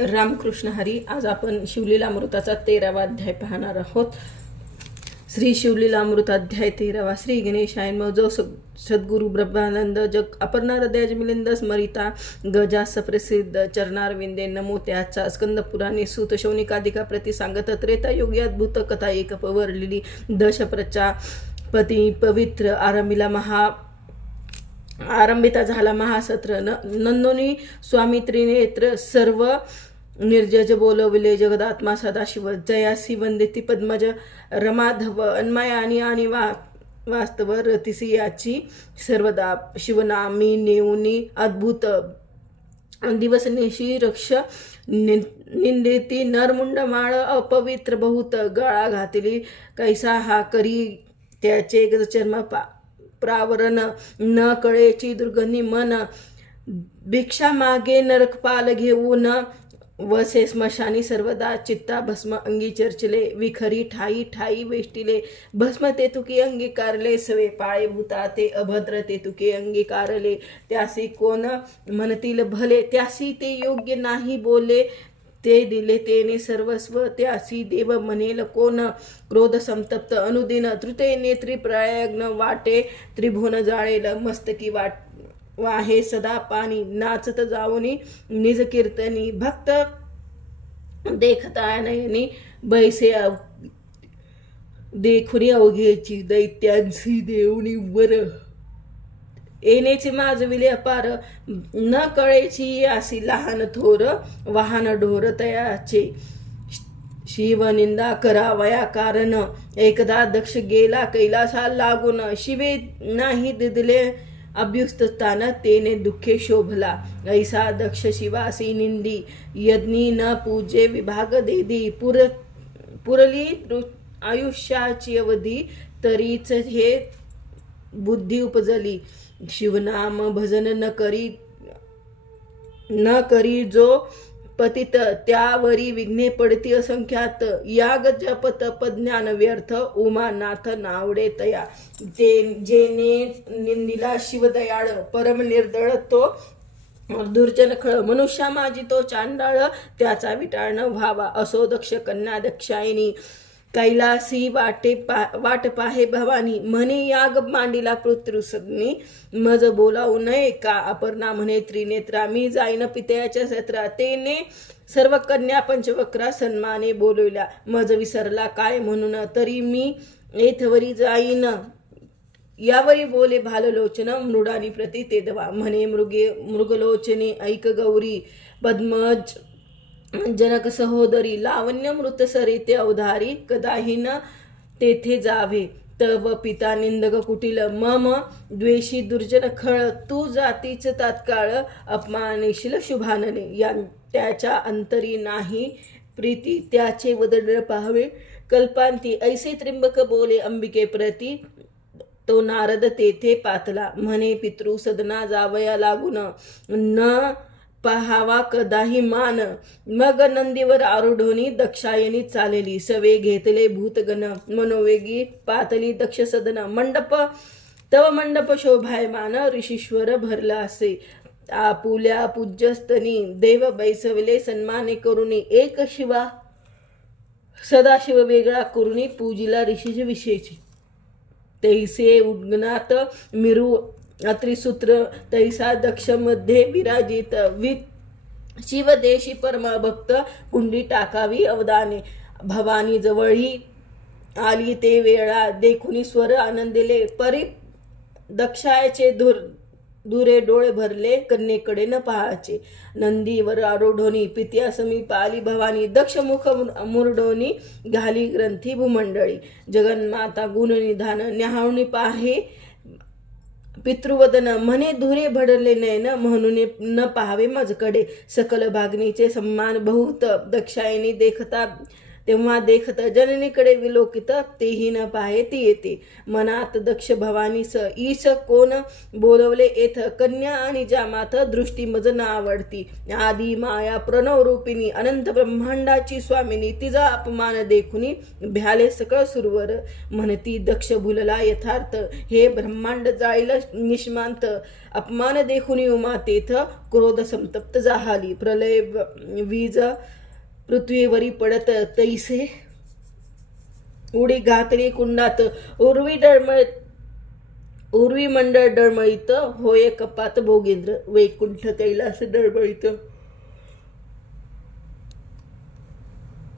रामकृष्ण हरी. आज आपण शिवलीलामृताचा 13वा अध्याय पाहणार आहोत. श्री शिवलीलामृताध्याय 13वा. श्री गणेशाय नमः. जो सद्गुरु ब्रह्मानंद जग अपर्णारद्याज मिलिंद स्मरिता गजास प्रसिद्ध चरणारविंदे नमो. त्याचा स्कंद पुराणे सूत शौनिकाधिका प्रति सांगत त्रेता योगी अद्भुत कथा एक पवरलेली दश प्रजापती पवित्र आरंभिता झाला महासत्र. नंदोनी स्वामी त्रिनेत्र सर्व निर्जज बोलविले जगदात्मा सदाशिव. जयासी वंदिती पद्मज रमाधव अन्मया आणि वास्तव रतिसी याची सर्वदा शिवनामी नेऊनी अद्भुत दिवसनेशी रक्ष निंदेती नरमुंड माळ अपवित्र बहुत गळा घातली कैसा हा करी त्याचे चर्म प्रावरण न कळेची दुर्गंधी मन भिक्षा मागे नरकपाल घेऊन वसे स्मशानी सर्वदा चित्ता भस्म अंगी चर्चले विखरी ठाई ठाई वेष्टिले भस्म ते तुकी अंगीकारले सवे पाळे भूता ते अभद्र ते तुके अंगीकारले त्यासी कोण म्हणतील भले त्यासी ते योग्य नाही बोले ते दिले तेने सर्वस्व त्यासी देव म्हणेल कोण क्रोध संतप्त अनुदिन तृतीय नेत्री प्रयग्न वाटे त्रिभुवन जाळेल मस्तकी वाहे सदा पाणी नाचत जाऊनी निज कीर्तनी भक्त देखता नयनी बैसे देखुनी अवघेची दैत्यांसी देऊनी वर येण्याचे माजविले अपार न कळेची असी लहान थोर वाहन ढोर तयाचे शिवनिंदा करावया कारण एकदा दक्ष गेला कैलासा लागून शिवे नाही दिदले अभ्युस्थान तेने दुःखे शोभला ऐसा दक्ष शिवासी निंदी यज्ञी न पूजे विभाग देदी पुरली आयुष्याची अवधी तरीच हे बुद्धी उपजली शिवनाम भजन न करी जो पतित त्यावरी विघ्ने पडती असंख्यात याग जप तप ज्ञान व्यर्थ उमानाथ नावडे तया जेने निंदिला शिवदयाळ परम निर्दळ तो दुर्जन खळ मनुष्या माझी तो चांडाळ त्याचा विटाळ न व्हावा असो दक्ष कन्या दक्षायनी कैलासी वाट पाहे भवानी म्हणे याग मांडीला पृथ्वीसग्नी मज बोलावू नये का अपर्णा म्हणे त्रिनेत्रा मी जाईन पित्याच्या सत्रा तेने सर्व कन्या पंचवक्रा सन्माने बोलविल्या मज विसरला काय म्हणून तरी मी येथवरी जाईन यावरी बोले भाललोचन मृडानी प्रति तेदवा म्हणे मृगलोचने ऐक गौरी पद्मज जनक सहोदरी लावण्य मृत सरिते अवधारी कदाही न तेथे जावे तव पिता निंदक कुटील मम द्वेषी दुर्जन खळ तू जातीच तात्काळ अपमानेशील शुभानने या त्याच्या अंतरी नाही प्रीती त्याचे वदन पाहावे कल्पांती ऐसे त्रिंबक बोले अंबिके प्रती तो नारद तेथे पातला म्हणे पितृ सदना जावया लागून न पहावा कदाही मान मग नंदीवर आरूढोनी दक्षायनी चालेली सवे घेतले भूतगण मनोवेगी पातली दक्ष सदन तव मंडप शोभायमान ऋषीश्वर भरला असे आपुल्या पूज्यस्तनी देव बैसवले सन्माने करुणी एक शिवा सदाशिव वेगळा करुणी पूजिला ऋषीचे विषयची तैसे उद्गनात मिरू अत्रिसूत्र तैसा दक्ष मध्ये विराजित शिवदेशी परमभक्त कुंडी टाकावी अवदाने भवानी जवळही आली ते वेळा देखुनी स्वर आनंदिले परी दक्षायचे दुरे डोळे भरले कन्येकडे न पहाचे नंदीवर आरोढोनी पित्या समीप आली भवानी दक्ष मुख मुरडोनी घाली ग्रंथी भूमंडळी जगन्माता गुणनिधान न्याहाळून पाहे पितृवदन म्हणे धुरे भडले नयन म्हणून न पाहावे माझकडे सकल भागनीचे सम्मान बहुत दक्षायनी देखता तेव्हा देखत जननीकडे विलोकित, तेही न पाहे ती येते. मनात दक्ष भवानीस ईश कोण बोलवले येथ, कन्या आणि जामाथ दृष्टी मज न आवडती. आदी माया प्रणव रूपिणी अनंत ब्रह्मांडाची स्वामिनी, तिचा अपमान देखुनी भ्याले सकळ सुरवर. म्हणती दक्ष भुलला यथार्थ, हे ब्रह्मांड जाईल निष्मांत. अपमान देखुनी उमा तेथ, क्रोध संतप्त जाहाली. प्रलय वीज पृथ्वीवरी पडत, तैसे उडी घातली कुंडात. उर्वी मंडळ डळमळीत, होय कपात भोगेंद्र. वैकुंठ कैलास डळमळीत.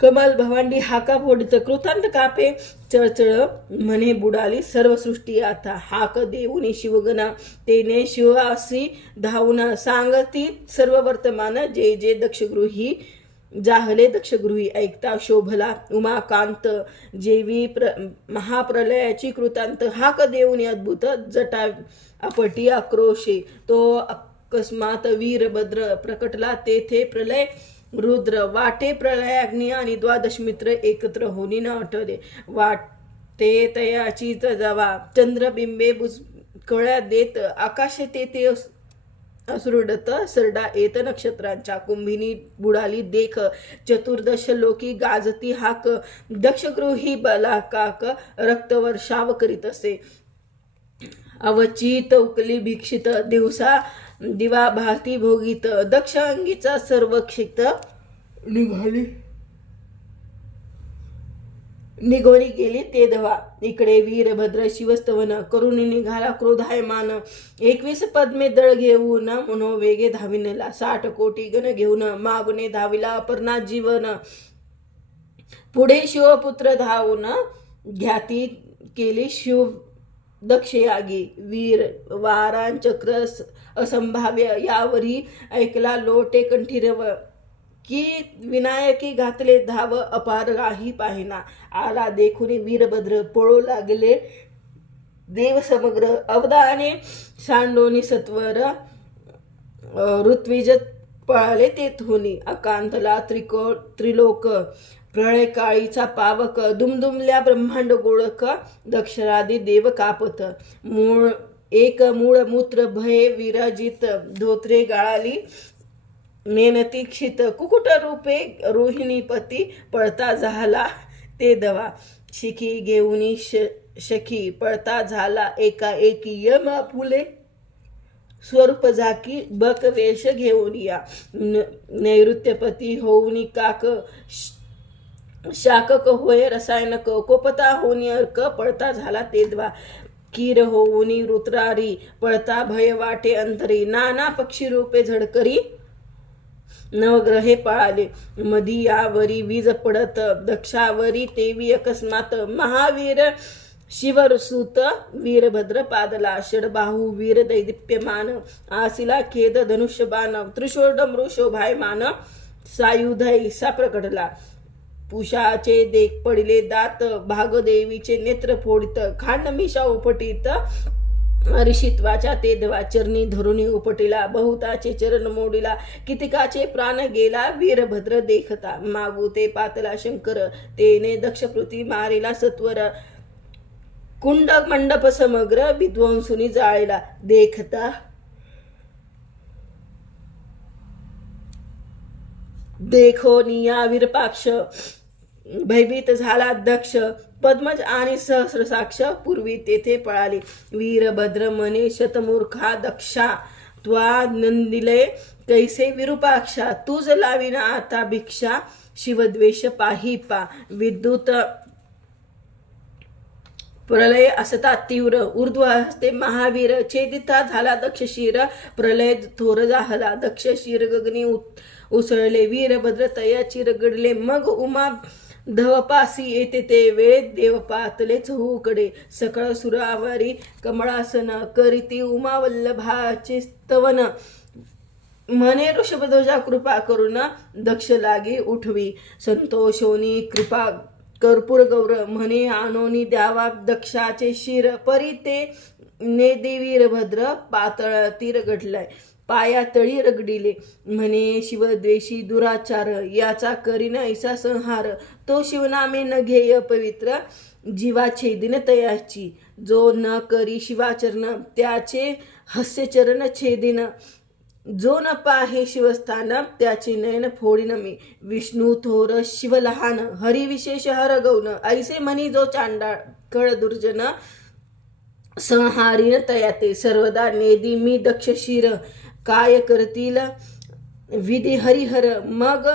कमाल भवांडी हाका फोडित, कृतांत कापे चळचळ. म्हणे बुडाली सर्व सृष्टी आता. हाक देऊनी शिवगणा, तेने शिवासी धावून. सांगती सर्व वर्तमान, जे जे दक्षगृही जाहले दक्षगृही. ऐकता शोभला उमाकांत, जेवी महाप्रलयाची कृतांत. हाक देऊनी अद्भुत, जटा अपटी आक्रोशे. तो अकस्मात वीरभद्र प्रकटला, तेथे प्रलय रुद्र. वाटे प्रलयाग्नी आणि द्वादश मित्र एकत्र होनी न आठवले. वाटे तयाची जवा, चंद्रबिंबे बुचकळ्या देत. आकाश तेथे असुरडत, सरडा येत नक्षत्रांच्या. कुंभिनी बुडाली देख, चतुर्दश लोकी गाजती हाक. दक्षगृही बलाकाक, रक्तवर्षाव करीत असे. अवचित उकली भिक्षित, दिवसा दिवा भाती भोगीत. दक्ष अंगीचा सर्व क्षित निघोनी गेली ते धवा. इकडे वीरभद्र शिवस्तवन करून निघाला क्रोधायमान. 21 पद्मे दळ घेऊन मनोवेगे धाविनला. 60 कोटी गण घेऊन मागुने धाविला अपर्णा जीवन. पुढे शिवपुत्र धावून घ्याती केली शिव दक्ष यागी. वीर वारांचक्र असंभाव्य, यावरी ऐकला लोटे कंठीरव. की विनायकी घातले धाव, अपार राही पाहिना. आला देखुनी वीरभद्र, पळू लागले देव समग्र. अवधाने सांडोनी सत्वर, ऋत्विज पळाले तेथुनी. अकांतला त्रिलोक, प्रळय काळीचा पावक. दुमदुमल्या ब्रह्मांड गोळक, दक्षरादी देव कापत. एक मूळ मूत्र भय विराजित, धोत्रे गाळाली नेनती क्षित. कुकुट रूपे रोहिणीपती, पळता झाला ते दवा. शिखी घेऊनी शखी, पळता झाला एका एकी. यम फुले स्वरूप झाकी, बक वेश घेऊन या. नैऋत्यपती होऊनी काक, शाकक होय रसायनक. कोपता होऊनी अर्क, पळता झाला ते द्वा. कीर होऊनी रुद्रारी, पळता भय वाटे अंतरी. नाना पक्षी रूपे झडकरी, नवग्रहे पळाले. मधी यावरी वीज पडत, दक्षावरी तेवी अकस्मात. महावीर शिवसुत वीरभद्र पादला. षडबाहू वीर दैदिप्यमान, आसिला खेद धनुष्यबाण. त्रिशूळ डमरू शोभायमान, सायुध ऐसा प्रकटला. पुषाचे देख पडिले दात, भागदेवीचे नेत्र फोडित. खांडमिषा उपटीत, ऋषित्वाच्या ते देवा. चरणी धरुणी उपटिला, बहुताचे चरण मोडिला. कितिकाचे प्राण गेला, वीरभद्र देखता. मागू ते पातला शंकर, तेने दक्षपृती मारिला सत्वर. कुंड मंडप समग्र, विध्वंसुनी जाळीला. देखता देखो निया विरपाक्ष, भयभीत झाला दक्ष. पद्मज आणि सहस्रसाक्ष, पूर्वी तेथे पळाली. वीरभद्र म्हणे शतमूर्खा दक्षा, त्वा नंदिले कैसे विरूपाक्षा. तुझ लाविना आता भिक्षा, शिवद्वेष पाही पा. विद्युत प्रलय असता तीव्र, ऊर्ध्व हस्ते महावीर. छेदिता झाला दक्ष शिर, प्रलय थोर जाहला. दक्ष शिर गगनी उसळले, वीरभद्र तयाची रगडले. मग उमा धवपासी येते ते वेळ, देव पातले चहूकडे. सकळ सुरावरी कमळासन, करीती उमा वल्लभाचे स्तवन. म्हणे ऋषभध्वजा कृपा करून, दक्ष लागी उठवी. संतोषोनी कृपा कर्पूर गौर, म्हणे आणोनी द्यावा दक्षाचे शिर. परी ते ने वीरभद्र, पातळ तीर घडलाय. पायातळी रगडिले. म्हणे शिवद्वेषी दुराचार, याचा करीन ऐसा संहार. तो शिवनामे न घेय पवित्र, जीवा छेदिन तयाची. जो न करी शिवाचरण, त्याचे हस्यचरण छेदिन. जो न पाहे शिवस्थान, त्याचे नयन फोडिन मी. विष्णू थोर शिव लहान, हरी विशेष हर गौन. ऐसे म्हणी जो चांडाळ कळ दुर्जन, संहारीन तयाते. सर्वदा नेदी मी दक्ष शिर, काय करतील विधी हरिहर. मग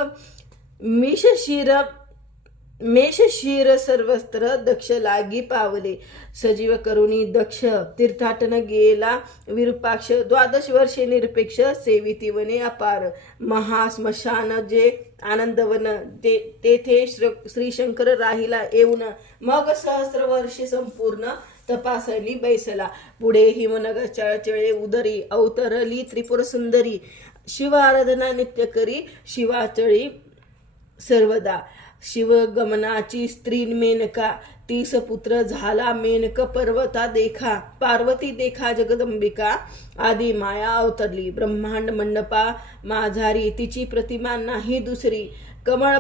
मेषशीर सर्वस्त्र, दक्ष लागी पावले. सजीव करुणी दक्ष, तीर्थाटन गेला विरूपाक्ष. 12 वर्षे निरपेक्ष, सेविती वने अपार. महास्मशान जे आनंदवन, तेथे श्रीशंकर राहिला येऊन. मग सहस्र वर्षे संपूर्ण, तपासली बैसला. पुढे हिमनगर चळचळे उदरी, अवतरली त्रिपुर सुंदरी. शिव आराधना नित्य करी, शिवाचळी सर्वदा. शिवगमनाची स्त्री मेनका, 30 पुत्र झाला मेनक पर्वता देखा. पार्वती देखा जगदंबिका, आदी माया अवतरली. ब्रह्मांड मंडपा माझारी, तिची प्रतिमा नाही दुसरी. कमळ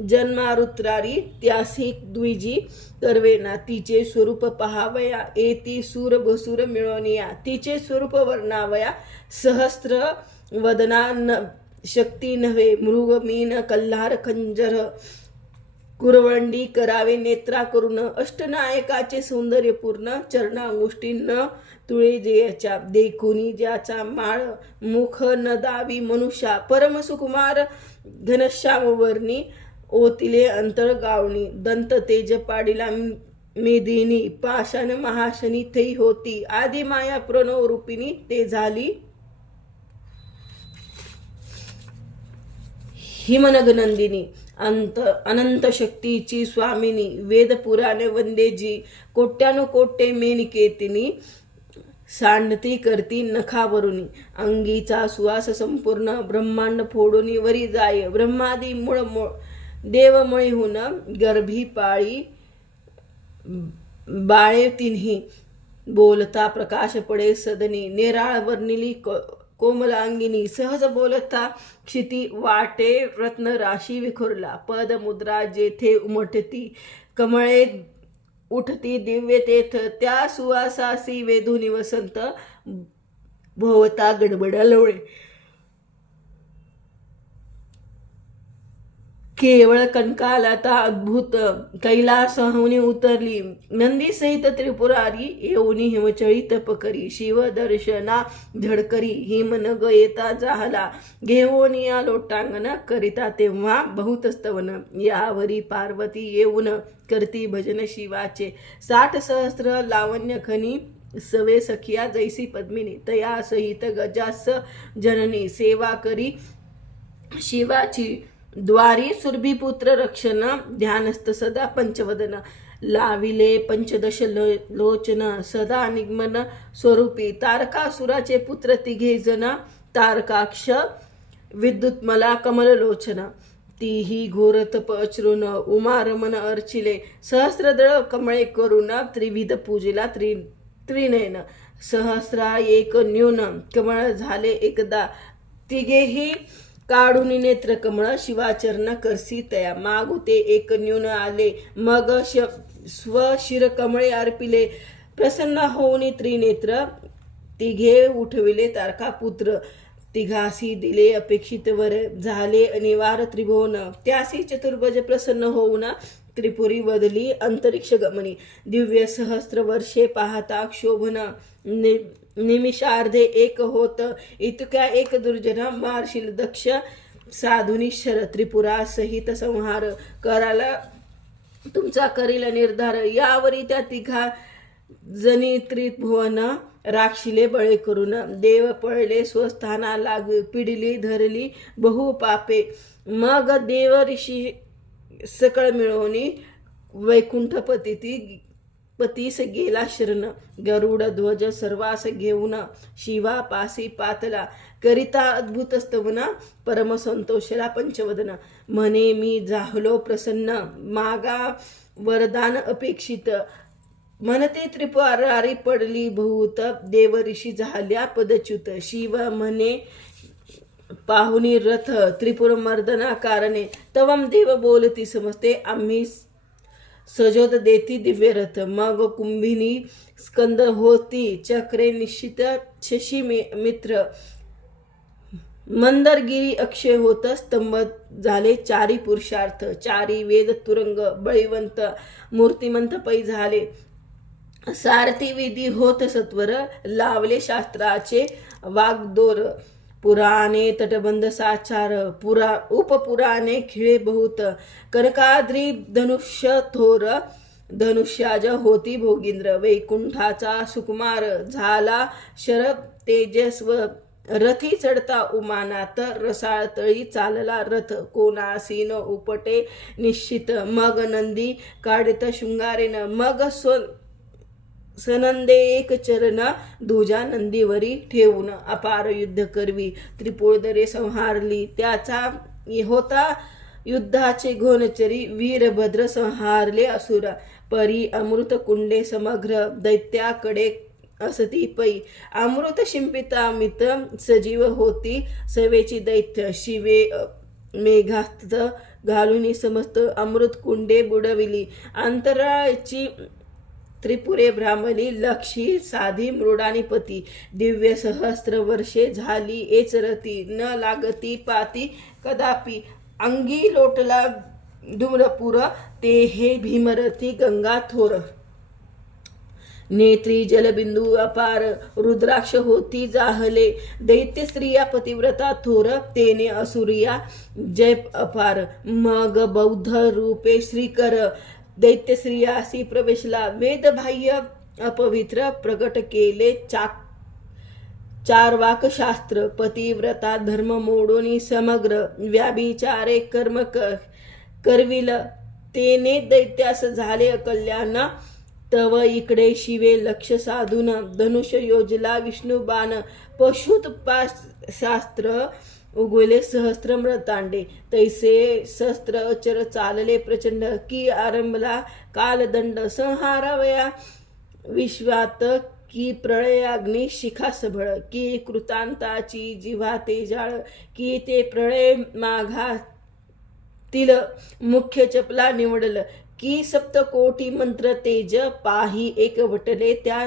जन्मारुत्रारी, त्यासी द्विजी करवेना. तिचे स्वरूप पहावया, येती सूर भसूर मिळवनिया. तिचे स्वरूप वर्णावया, सहस्त्र वदना शक्ती नव्हे. मृग मीन कल्हार खंजर, कुरवंडी करावे नेत्रा करून. अष्टनायकाचे सौंदर्य पूर्ण, चरणांगुष्टी न तुळे जयाच्या. देखुनी ज्याचा माळ, मुख न दावी मनुष्या. परम सुकुमार घनश्याम वर्णी, ओतिले अंतर गावणी. दंत तेज पाडिला मेदिनी, पाषाण महाशनी थई होती. आदी माया प्रणव रूपिणी, ते झाली हिमनगनंदिनी. अनंत शक्तीची स्वामिनी, वेद पुराणे वंदे जी. कोट्यानुकोटे मेनिकेतिनी, सांडती करती नखावरुनी. अंगीचा सुवास संपूर्ण, ब्रह्मांड फोडून वरी जाय. ब्रह्मादी मूळ देवमळी होऊन, गर्भी पाळी बाळे तिन्ही. बोलता प्रकाश पडे सदनी, निराळ वर्णिली कोमलांगिनी. सहज बोलता क्षिती वाटे, रत्न राशी विखुरला. पद मुद्रा जेथे उमटती, कमळे उठती दिव्य तेथ. त्या सुवासासी वेधुनी वसंत, भोवता गडबड लोळे. केवळ कनकालता अद्भुत, कैलासहून उतरली. नंदी सहित त्रिपुरारी, येऊनी हिमचळी तप करी. शिव दर्शना झडकरी, हिमनग येता जाहला. घेऊन या लोटांगण, करिता तेव्हा बहुत स्तवन. यावरी पार्वती येऊन, करती भजन शिवाचे. 60 सहस्त्र लावण्य खनी, सवे सखिया जैसी पद्मिनी. तया सहित गजास जननी, सेवा करी शिवाची. द्वारी सुरभिपुत्र रक्षण, ध्यानस्थ सदा पंचवदन. लाविले पंचदश लोचन, सदा निगमन स्वरूपी. तारकासुराचे पुत्र 3 जण, तारकाक्ष विद्युत्मला कमललोचन. तीही घोर तप अचरून, उमारमन अर्चिले. सहस्रदळ कमळे करून, त्रिविध पूजिला त्रिनयन. सहस्रा एक न्यून, कमळ झाले एकदा. 3ही काढून नेत्र कमळ, शिवाचरण करसी तया. मागुते एक न्यून आले, मग स्वशिर कमळे अर्पिले. प्रसन्न होऊन त्रिनेत्र, 3 उठविले तारकापुत्र. 3घासी दिले अपेक्षित वर, झाले अनिवार त्रिभुवन. त्यासी चतुर्भुज प्रसन्न होऊन, त्रिपुरी वदली अंतरिक्ष गमनी. दिव्य सहस्त्र वर्षे पाहता क्षोभन, निमिषार्धे एक होत. इतक्या एक दुर्जन, मारशील दक्ष साधुनिश्चर. त्रिपुरा सहित संहार, कराला तुमचा करील निर्धार. यावरी त्या 3 जणी त्रिभुवन, राक्षिले बळे करून. देव पळले स्वस्थाना लागू, पिडिली धरली बहु पापे. मग देव ऋषी सकळ मिळवणी, वैकुंठ पतीस गेला शरण. गरुड ध्वज सर्वास घेऊन, शिवापासी पातला. करिता अद्भुत स्तवन, परम संतोषला पंचवदन. म्हणे मी जाहलो प्रसन्न, मागा वरदान अपेक्षित. म्हणते त्रिपुरारी पडली भूत, देव ऋषी झाल्या पदच्युत. शिव म्हणे पाहुनी रथ, त्रिपुर मर्दना कारणे. तवम देव बोलती समजते, आम्ही सजोत देती दिव्य रथ. मग कुंभिनी स्कंद होती, चक्रे निश्चित शशी मित्र. मंदरगिरी अक्षय होत, स्तंभ झाले चारी पुरुषार्थ. चारी वेद तुरंग बळीवंत, मूर्तिमंत पै झाले. सारथी विधी होत सत्वर, लावले शास्त्राचे वागदोर. पुराणे तटबंध साचार, उपपुराणे खिळे बहुत. कनकाद्री धनुष्य थोर, धनुष्याज होती भोगींद्र. वैकुंठाचा सुकुमार झाला शरभ तेजस्व. रथी चढता उमानात, रसाळ तळी चालला रथ. कोणासीन उपटे निश्चित, मग नंदी काढित शृंगारेन. मग सनंदे एक चरण, दुजा नंदीवरी ठेवून. अपार युद्ध करवी, त्रिपुरदरे संहारली. त्याचा होता युद्धाचे घोनचरी, वीरभद्र संहारले असुर. परी अमृत कुंडे समग्र, दैत्याकडे असती पै. अमृत शिंपितामित, सजीव होती सवेची दैत्य. शिवे मेघास्त घालून समस्त अमृत कुंडे बुडविली. अंतराळची त्रिपुरे भ्रामली, लक्षी साधी मृडानिपती. दिव्य सहस्त्र वर्षे झाली एच रती, न लागती पाती कदापि. अंगी लोटला धूम्रपुर, ते हे भीमरथी गंगा थोर. नेत्री जलबिंदू अपार, रुद्राक्ष होती जाहले. दैत्य स्त्रिया पतिव्रता थोर, तेने असुरिया जय अपार. मग बौद्ध रूपे श्रीकर, दैत्य स्त्रियासी प्रवेशला. वेद बाह्य अपवित्र, प्रकट केले चारवाक शास्त्र. पतिव्रता धर्म मोडोनी समग्र, व्याभिचारे कर्म करविल. तेने दैत्यास झाले अकल्याण. तव इकडे शिवे लक्ष साधून, धनुष्य योजला विष्णुबाण. पशुत शास्त्र उगवले सहस्त्र मृतांडे. तैसे शस्त्र अचर चालले प्रचंड, की आरंभला कालदंड. संहारावया विश्वात, की प्रळयाग्नी शिखा सबळ. की कृतांताची जिव्हा तेजाळ, की ते प्रळय माघातील मुख्य चपला निवडल. की सप्तकोटी मंत्र तेज, पाही एक वटले त्या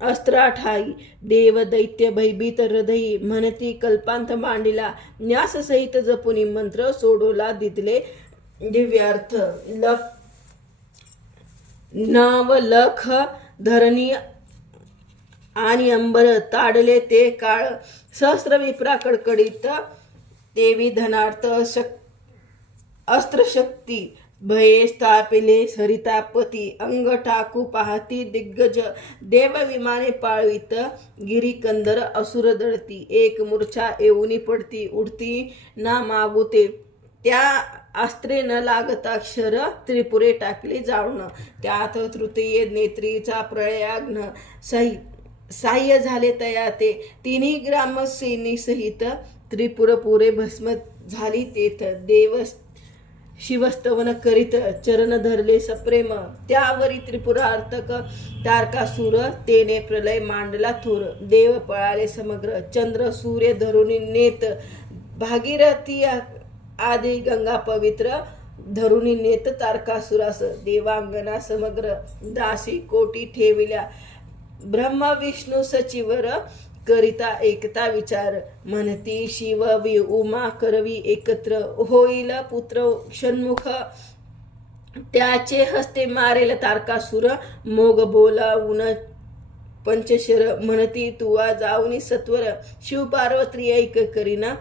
अस्त्राठाई. देव दैत्य भयभीत हृदयी, म्हणती कल्पांत मांडिला. न्यास सहित जपुनी मंत्र, सोडोला दिदले दिव्यार्थ. नव लख धरणी आणि अंबर, ताडले ते काळ. सहस्र विप्रा कडकडीत, देवी धनार्थ अस्त्रशक्ती. भये स्थापिले सरितापती, अंग टाकू पाहती दिग्गज. देव विमाने पाळवीत, गिरीकंदर असुर दळती. एक मूर्छा येऊनी पडती, उडती ना मागुते. त्या अस्त्रे न लागता क्षर, त्रिपुरे टाकली जाळून. त्यात तृतीय नेत्रीचा प्रळयाग्न, साह्य झाले तया ते. तिन्ही ग्रामसेनी सहित, त्रिपुर पुरे भस्म झाली तेथ. देव शिवस्तवन करीत, चरण धरले सप्रेम. त्यावरी त्रिपुरार्तक तारकासुर, तेने प्रलय मांडला थोर. देव पळाले समग्र, चंद्र सूर्य धरुनी नेत. भागीरथी आदी गंगा पवित्र, धरुनी नेत तारकासुरास. देवांगना समग्र, दासी कोटी ठेविल्या. ब्रह्मा विष्णू सचिवर, करिता एकता विचार. म्हणती शिव उमा करवी एकत्र, होईल पुत्र षण्मुख. त्याचे हस्ते मारेल तारकासुर, मोग बोलावून पंचशर. म्हणती तुवा जाऊनी सत्वर, शिव पार्वती ऐक करीना.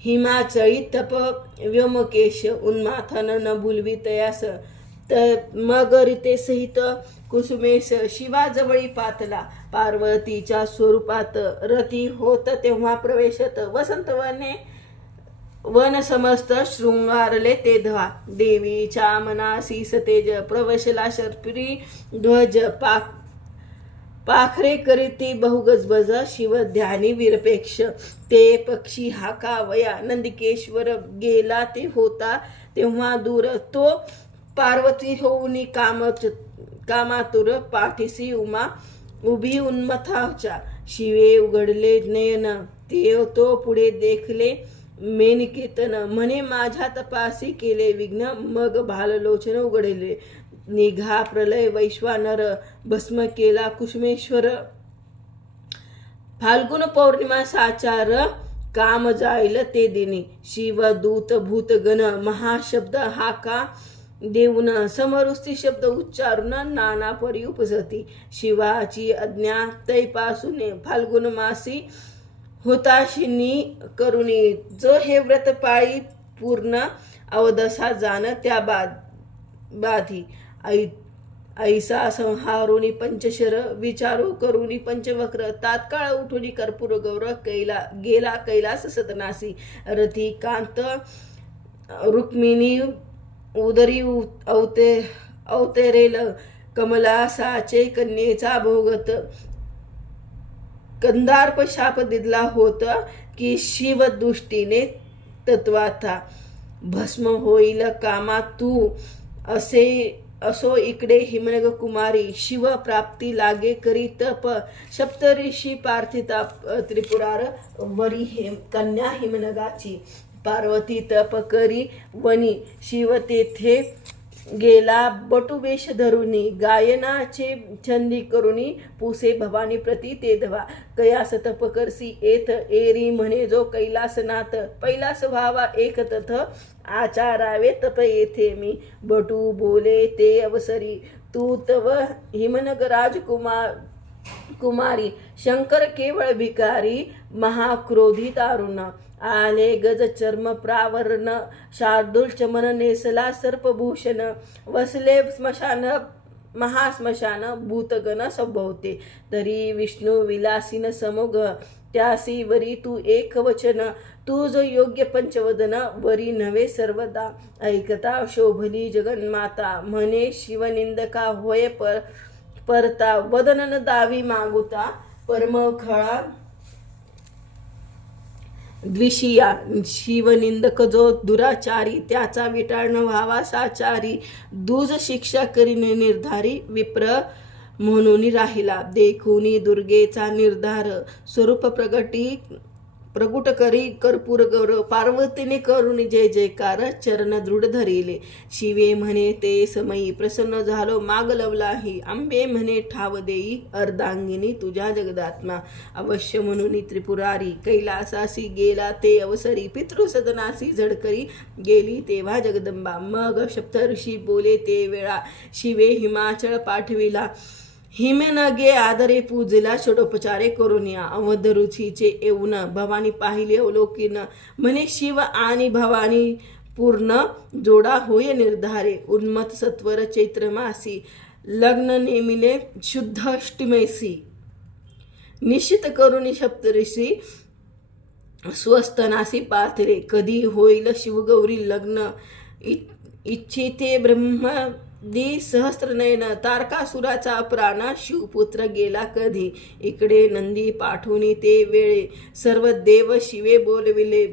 हिमाचळी तप व्योमकेश, उन्माथन न भुलवी तयास. मग रीते सहित कुसुमेश, शिवाजवळी पातला. पार्वतीच्या स्वरूपात, रती होत तेव्हा प्रवेशत. वसंत वन समस्त शृंगारले ते धवा. देवीच्या मनासी सतेज, प्रवशला शर्पी ध्वज. पाखरे करीती बहुगजबज, शिव ध्यानी विरपेक्ष. ते पक्षी हाकावया, नंदिकेश्वर गेला ते होता तेव्हा दूर. तो पार्वती होऊनी कामातुर पाठीसी उमा उभी उन्मथाच्या. शिवे उघडले नयन ते तो पुढे देखले मेनकेतन. म्हणे माझ्या तपासी केले विघ्न मग भाललोचन उघडले. निघा प्रलय वैश्वानर भस्म केला कुसुमेश्वर. फाल्गुन पौर्णिमा साचार काम जाईल ते दिनी. शिवदूत भूतगण महाशब्द हाका देऊन समरुस्ती शब्द उच्चारून नाना परी उपजती. शिवाची आज्ञा तैपासून फाल्गुन मासी होताशिनी करुणी. जो हे व्रत पाळी पूर्ण अवदसा जाण त्या बाधी. ऐसा संहारुनी पंचशर विचारू करुनी पंचवक्र. तात्काळ उठुनी कर्पूर गौर गेला कैलास सदनासी. रथी कांत रुक्मिणी उदरी अवतरेल कमलासाचे कन्येचा भोगत. कंदार्प शाप दिला होत की शिवदृष्टीने तत्वाथा. भस्म होईल कामा तू असो इकडे हिमनग कुमारी. शिव प्राप्ती लागे करी तप. सप्तऋषी पार्थिता त्रिपुरार वरी कन्या हिमनगाची. पार्वती तप करी वनी. शिव तेथे गेला बटुवेश धरुनी. गायनाचे छंदी करुनी पुसे भवानी प्रती ते धवा. कयास तप करसी येथ एरी म्हणे जो कैलासनाथ. पैलास व्हावा एक तथ आचारावे तप येथे मी. बटू बोले ते अवसरी तू तव हिमनग कुमारी. शंकर केवळ भिकारी महाक्रोधी दारुण. आले गज चर्म प्रावरण शार्दूल चमन नेसला सर्पभूषण. वसले स्मशान महास्मशान भूतगण संभवते. तरी विष्णू विलासीन समोग त्यासी वरी तू एक वचन. तू जो योग्य पंचवदन वरी नव्हे सर्वदा. ऐकता शोभली जगन्माता म्हणे शिवनिंदका होय परता. वदनन दावी मागुता परम खळा द्विषिया. शिवनिंदक जो दुराचारी त्याचा विटाळण व्हावा साचारी. दूज शिक्षा करीने निर्धारी विप्र म्हणून राहिला. देखुनी दुर्गेचा निर्धार स्वरूप प्रगुट करी कर्पूर गौरव. पार्वतीने करुणी जय जयकार चरण दृढ धरिले. शिवे म्हणे ते समयी प्रसन्न झालो मागलवलाही. आंबे म्हणे ठाव देई अर्धांगिनी तुझ्या जगदात्मा. अवश्य म्हणून त्रिपुरारी कैलासासी गेला ते अवसरी. पितृसदनासी झडकरी गेली तेव्हा जगदंबा. मग सप्तऋषी बोले ते वेळा शिवे हिमाचळ पाठविला. हिमनगे आदरे पूजिला षडोपचारे करुनिया. अवध रुचीचे येऊन भवानी पाहिले अवलोकिन. म्हणे शिव आणि भवानी पूर्ण जोडा होय निर्धारे. उन्मत सत्वर चैत्र मासी लग्न नेमिले शुद्ध अष्टमेसी. निश्चित करुणी सप्तऋषी स्वस्तनासी पार्थले. कधी होईल शिवगौरी लग्न इच्छिते ब्रह्म दी सहस्त्रनयन. तारकासुराचा प्राण शिवपुत्र गेला कधी. इकडे नंदी पाठवून ते वेळे सर्व देव शिवे बोलविले.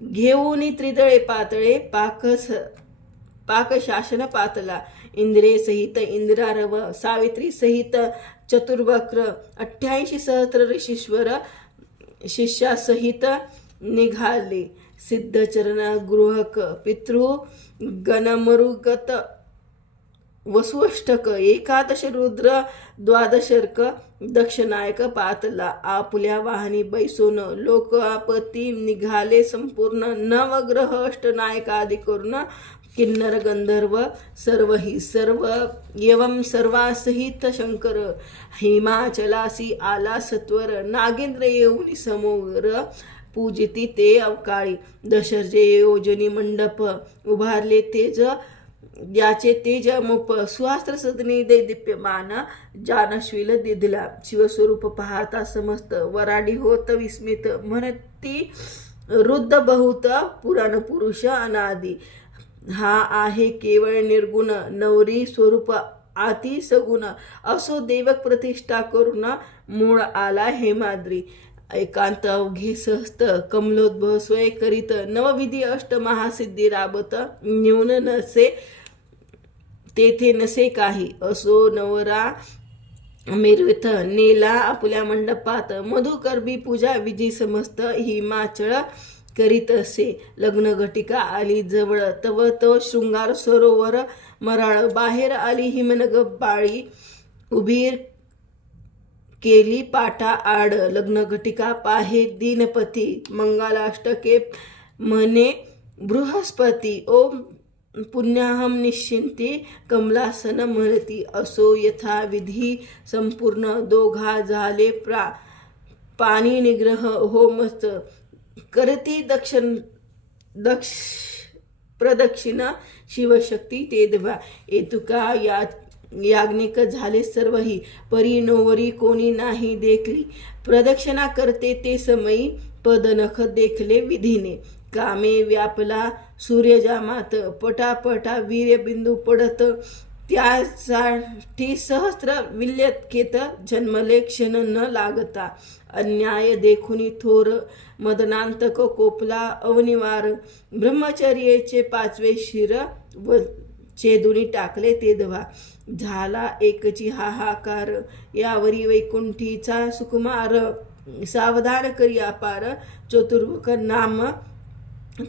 घेऊन त्रिदळे पातळे पाकशासन पातला. इंद्रे सहित इंद्रारव सावित्री सहित चतुर्वक्र. 88 सहस्त्र ऋषीश्वर शिष्यासहित निघाले. सिद्धचरण गृहक पितृ गणमरुगत वसुअष्टक. 11 रुद्र 12 दक्षनायक पातला. आपुल्या वाहनी बैसून लोकापती निघाले संपूर्ण. नवग्रह अष्टनायक आदी करून किन्नर गंधर्व सर्वही सर्व एवं सर्वासहित शंकर. हिमाचलासी आला सत्वर. नागेंद्र येऊन समोर पूजिती ते अवकाळी. दशरजे योजनी मंडप उभारले तेज याचे तेज मुप. सुहास्त्र सदनी दे दीप्यमान जानश्विल दिधला. शिवस्वरूप पाहता समस्त वराडी होत विस्मित. म्हणती रुद्ध बहुत पुराण पुरुष अनादी. हा आहे केवळ निर्गुण नवरी स्वरूप आती सगुण. असो देवक प्रतिष्ठा करून मूळ आला हेमाद्री. एकांत अवघे सहस्त कमलोद्भव स्वय करीत. नवविधी अष्टमहासिद्धी राबत न्यून नसे तेथे नसे काही. असो नवरा मिरविथ नेला आपल्या मंडपात, मधुकरबी पूजा विधी समस्त हिमाचळ करीत असे. लग्न घटिका आली जवळ, तव तो शृंगार सरोवर मराळ. बाहेर आली हिमनग बाळी, उभी केली पाटा आड. लग्न घटिका पाहे दीनपती, मंगलाष्टके म्हणे बृहस्पती. ओम पुण्याहम निश्चिंती, कमलासन म्हणती. असो यथाविधी संपूर्ण, दोघा झाले पाणी निग्रह होमच. करती प्रदक्षिणा शिवशक्ती तेधवा. येतुका याज्ञिक झाले सर्वही, परी नोवरी कोणी नाही देखली. प्रदक्षिणा करते ते समयी, पदनख देखले विधीने. कामे व्यापला सूर्यजामात, पटापटा वीर्यबिंदू पडत. त्यासाठी सहस्त्र विल्यकेत जन्मले क्षण न लागता. अन्याय देखुनी थोर मदनांतक कोपला अवनिवार. ब्रह्मचर्याचे 5वे शिर व छेदुनी टाकले तेधवा. झाला एकची हाहाकार, यावरी वैकुंठीचा सुकुमार. सावधान करी अपार, चतुर्मुख नाम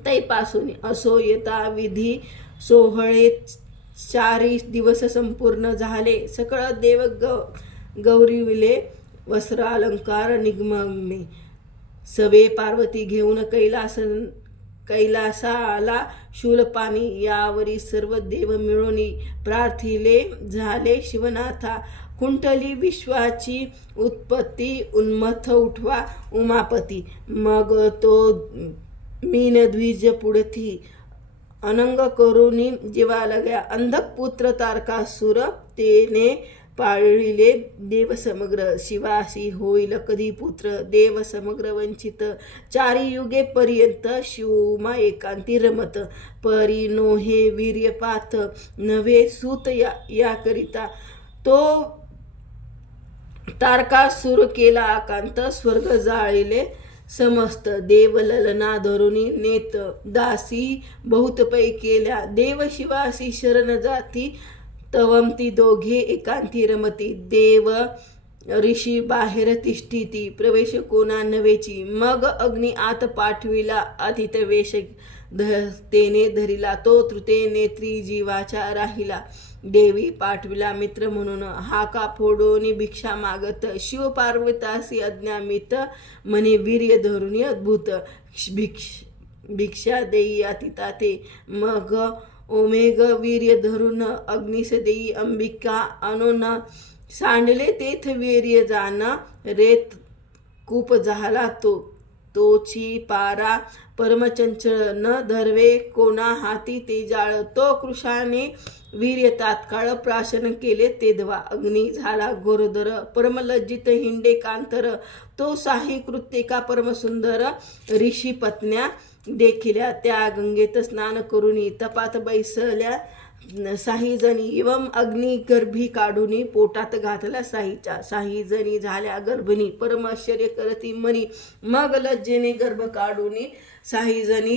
तैपासून. असो यथा विधी सोहळे 4 दिवस संपूर्ण झाले. सकळ देव गौरीविले, वस्त्र अलंकार निगमे. सवे पार्वती घेऊन कैलासाला शूलपाणी. यावरी सर्व देव मिळून प्रार्थिले झाले शिवनाथा. कुंठली विश्वाची उत्पत्ती, उन्मथ उठवा उमापती. मग तो मीनद्विज पुढती, अनंग करुणी जीवालग्या. अंधपुत्र तारकासुर, तेने पाळिले देव समग्र. शिवासी होईल कधी पुत्र, देव समग्र वंचित. 4 युगे पर्यंत शिवमा एकांती रमत. परी नोहे वीर्यपात, नव्हे सूत याकरिता. तो तारकासुर केला आकांत, स्वर्ग जाळिले समस्त. देव ललना धरुनी नेत, दासी बहुत पै केल्या. देव शिवासी शरण जाती, तवंती दोघे एकांती रमती. देव ऋषी बाहेर तिष्ठिती, प्रवेश कोणा नवेची. मग अग्नी आत पाठविला, अतित वेश तेने धरिला. तो तृते नेत्री जीवाच्या राहिला. देवी पाठविला मित्र म्हणून, हाका फोडोनी भिक्षा मागत. शिव पार्वतासी अज्ञामित, म्हणे वीर्य धरुनी अद्भुत. भिक्षा देई अतिता ते. मग ओमेग वीर्य धरून अग्निस देई अंबिका. अनोन सांडले तेथ वीर्य जाना, रेत कूप झाला तो. तोची पारा परमचंचल, न धरवे कोणा हाती ते जाळ. तो कृशाने वीर्य तात्काळ प्राशन केले तेधवा. अग्नी झाला घोरदर, परमलज्जित हिंडे कांतर. तो साही कृत्येका परमसुंदर, ऋषी पत्न्या देखिल्या. त्या गंगेत स्नान करुनी, तपात बैसल्या साही जणी. एवं अग्नी गर्भी काढुनी, पोटात घातला साहीच्या. साही जणी झाल्या गर्भिणी, परम आश्चर्य करती मनी. मग लज्जेने गर्भ काढुनी, साही जणी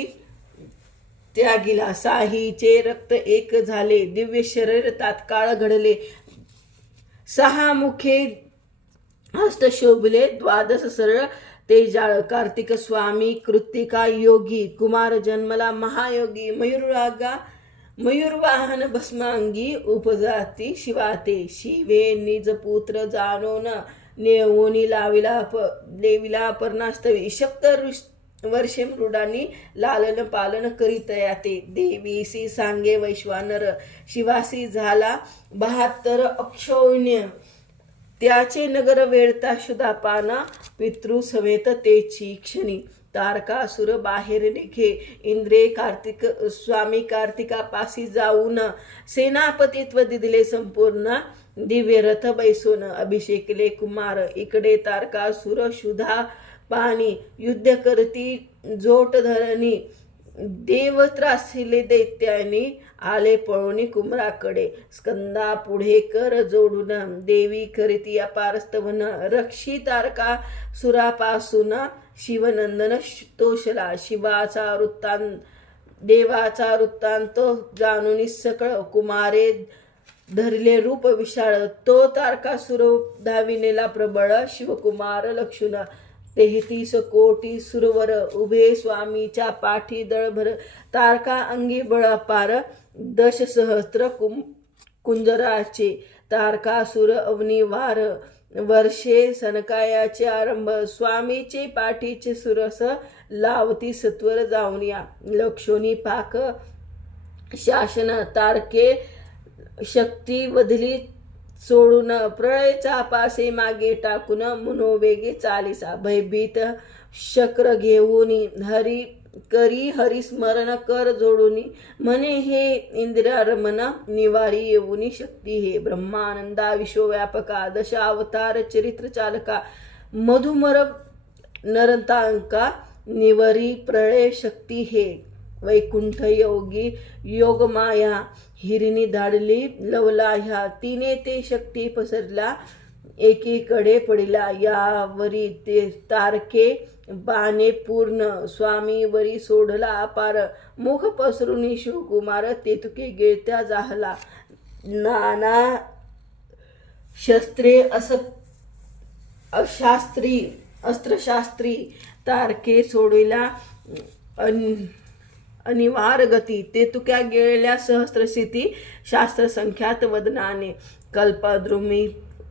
त्यागिला. साहीचे रक्त एक झाले, दिव्य शरीर तात्काळ घडले. 6 मुखे हस्त शोभले, 12 सरळ तेजाळ. कार्तिक स्वामी कृत्तिका योगी, कुमार जन्मला महायोगी. मयूरवाहन भस्मांगी, उपजाती शिवाते. शिवे निज पुत्र जाणून, नेवोनी देवीला पर्णास्तवी. शक्त वर्षे मृडानी, लालन पालन करीतया ते. देवीसी सांगे वैश्वानर, शिवासी झाला 72 अक्षोण्य. त्याचे नगर वेळता शुधापाना, पितृ समेत तेची क्षणी. तारकासुर बाहेर निघे, इंद्रे स्वामी कार्तिकापासी जाऊन. सेनापतित्व दिले संपूर्ण, दिव्य रथ बैसून. अभिषेकले कुमार, इकडे तारकासुर शुधा पाणी. युद्ध करती जोट धरणी, देव त्रासिले दैत्यानी. आले पळोनी कुमाराकडे, स्कंदा पुढे कर जोडून. देवी करीती अपार स्तवन, रक्षी तारका सुरापासून. शिवनंदन तोषला, देवाचा वृत्तांत जाणून सकळ. कुमारे धरले रूप विशाळ, तो तारकासुर धाविनेला प्रबळ. शिवकुमार लक्षुण 33 कोटी सुरवर, उभे स्वामीच्या पाठी दळभर. तारका अंगी बळ अपार, 10,000 कुंजराचे. तारकासुर अवनीवार, वर्षे सनकायाचे आरंभ. स्वामीचे पाठीचे सुरस, लावती सत्वर जाऊनिया. लक्षोनी पाक शासन, तारके शक्ती वधली सोडून. प्रळय चापासे मागे टाकून, मनोवेगे चालिसा. भयभीत शक्र घेऊन, हरी करी हरिस्मरण कर जोडून. म्हणे हे इंद्रियारमण, निवारी येऊनी शक्ती हे. ब्रह्मानंदा विश्वव्यापका, दशावतार चरित्र चालका. मधुमर नरतांका, निवरी प्रळय शक्ती हे. वैकुंठ योगी योगमाया, हिरिणी धाडली लवलाह्या. तिने ते शक्ती पसरला, एकीकडे पडिला. यावरी ते तारके बाणे पूर्ण, स्वामीवरी सोडला अपार. मुख पसरून शिवकुमार, तेतुके गिळत्या जाहला. नाना शस्त्रे अस्त्रशास्त्री, तारके सोडिला अनिवार गती. तेतुक्या गिळल्या सहस्रसिती, शास्त्रसंख्यात वदनाने. कल्पद्रुमी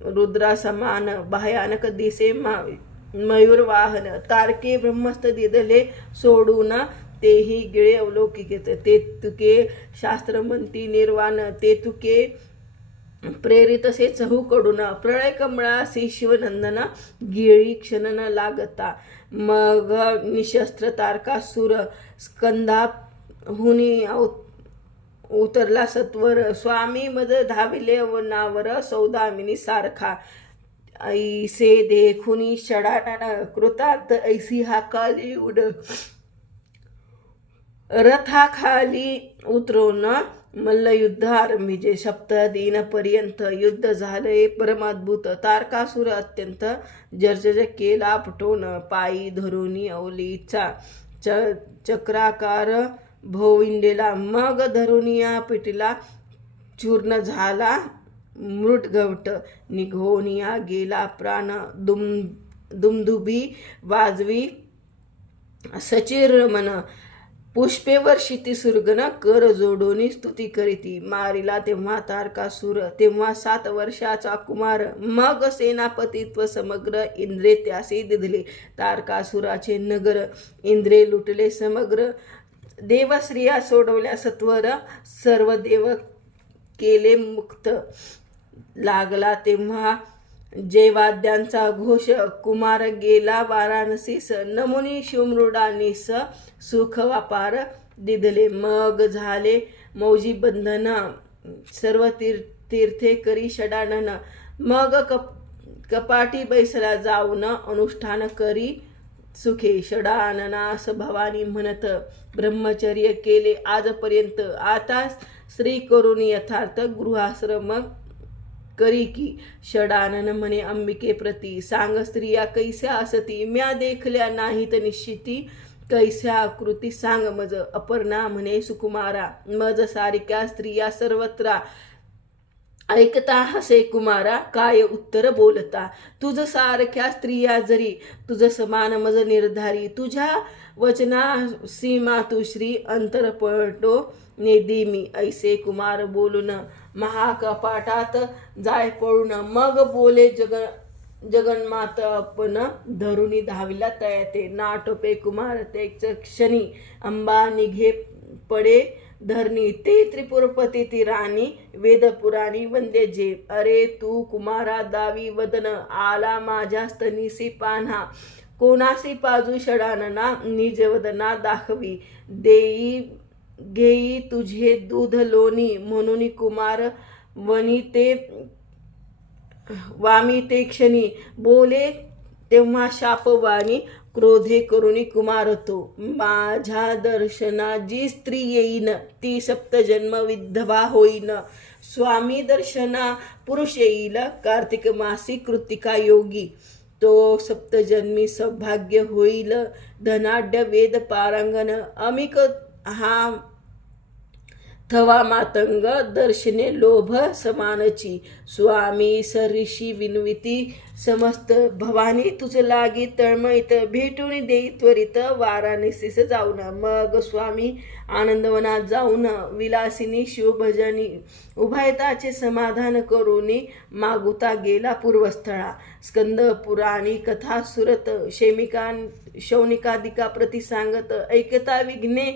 रुद्रासमान, भयानक दिसे मयूरवाहन. तारके ब्रह्मस्थ दिदले सोडून, तेही गिळे अवलौकिक. तेतुके शास्त्रमंती निर्वाण, तेतुके प्रेरितसे चहूकडून. प्रळय कमळासी शिवनंदन, गिळी क्षण न लागता. मग निशस्त्र तारकासुर, स्कंधा हुनी उतरला सत्वर. स्वामी मद धाविले वनावर, सौदामिनी सारखा. ऐसे देखुनी षडानन, कृतार्थ ऐसी हाकाली उड. रथाखाली उतरून मल्लयुद्ध आरंभिजे. सप्तदिनपर्यंत युद्ध झाले परमाद्भुत. तारकासुर अत्यंत जर्जर केला पटोन. पायी धरुनी अवलीचा चक्राकार भोविंडेला. मग धरुनिया पिटीला चूर्ण झाला मृटगवट. निघोनिया गेला प्राण, दुमदुभी वाजवी सचिर रमण. पुष्पे वर्षिती सुरगन, कर जोडोनी स्तुती करीती. मारिला तेव्हा तारकासुर, तेव्हा 7 वर्षाचा कुमार. मग सेनापतित्व समग्र, इंद्रे त्यासी दिधले. तारकासुराचे नगर, इंद्रे लुटले समग्र. देवस्त्रिया सोडवल्या सत्वर, सर्व देव केले मुक्त. लागला तेव्हा जयवाद्यांचा घोष, कुमार गेला वाराणसीस. नमुनी शिवमृडानीस, सुख वापार दिधले. मग झाले मौजी बंधन, सर्व तीर्थे करी षडानन. मग कपाटी बैसला जाऊन, अनुष्ठान करी सुखे. षडाननास भवानी म्हणत, ब्रह्मचर्य केले आजपर्यंत. आता स्त्री करून यथार्थ गृहाश्रम करी की. षडानन म्हणे अंबिके प्रती, सांग स्त्रिया कैस्या असती. म्या देखल्या नाहीत निश्चिती, कैस्या आकृती सांग मज. अपर्णा म्हणे सुकुमारा, मज सारिक्या स्त्रिया सर्वत्र. ऐकता हसे कुमारा, काय उत्तर बोलता. तुझ सारख्या स्त्रिया जरी, तुझ समान मज निर्धारी. तुझ्या वचनासी मातुश्री, अंतरपटो नेदिमी. ऐसे कुमार बोलून महाकपाटात जाय पळून. मग बोले जगन्मातापण, धरुनी धाविला तयाते. नाटोपे कुमार ते क्षणी, अंबा निघे पडे धरणी. ते त्रिपुरपती ती राणी, वेदपुराणी वंदे जे. अरे तू कुमारा दावी वदन, आला माझ्या स्तनीसी पान्हा. कोणासी पाजू षडानना, निज वदना दाखवी. देई घेई तुझे दूध लोणी, म्हणून कुमार वनी ते वामी ते क्षणी. बोले तेव्हा शापवाणी, क्रोधे करुणी कुमार तो. माझ्या दर्शना जी स्त्री येईन, ती सप्तजन्म विधवा होईन. स्वामी दर्शना पुरुष येईल, कार्तिक मासी कृतिका योगी. तो सप्तजन्मी सौभाग्य होईल, धनाढ्य वेद पारांगण. अमिक हा थवा मातंग दर्शने लोभ समानची, स्वामी सरिषी विनविती समस्त भवानी तुझ लागी तळमळीत, भेटून देई त्वरित वाराणसीस जाऊन. मग स्वामी आनंदवनात जाऊन विलासिनी शिवभजनी उभयताचे समाधान करूनी मागुता गेला पूर्वस्थळा. स्कंद पुराणी कथा सुरत शौनिकादिका प्रति सांगत, ऐकता विघ्ने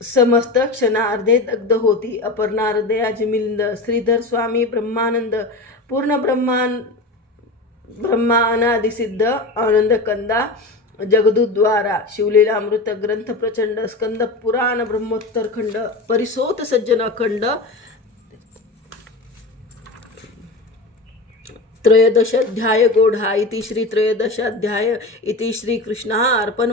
समस्त क्षणार्धे दग्ध होती. अपर्णा हृदयाजमिलिंद श्रीधर स्वामी ब्रह्मानंद पूर्ण ब्रह्मानादिसिद्ध आनंद कंदा जगदुद्वारा शिवलीलामृत ग्रंथ प्रचंड स्कंद पुराण ब्रह्मोत्तर खंड परिसोत सज्जन अखंड त्रयोदशाध्याय गोढा इति श्री त्रयोदशाध्याय इति श्री कृष्ण अर्पण.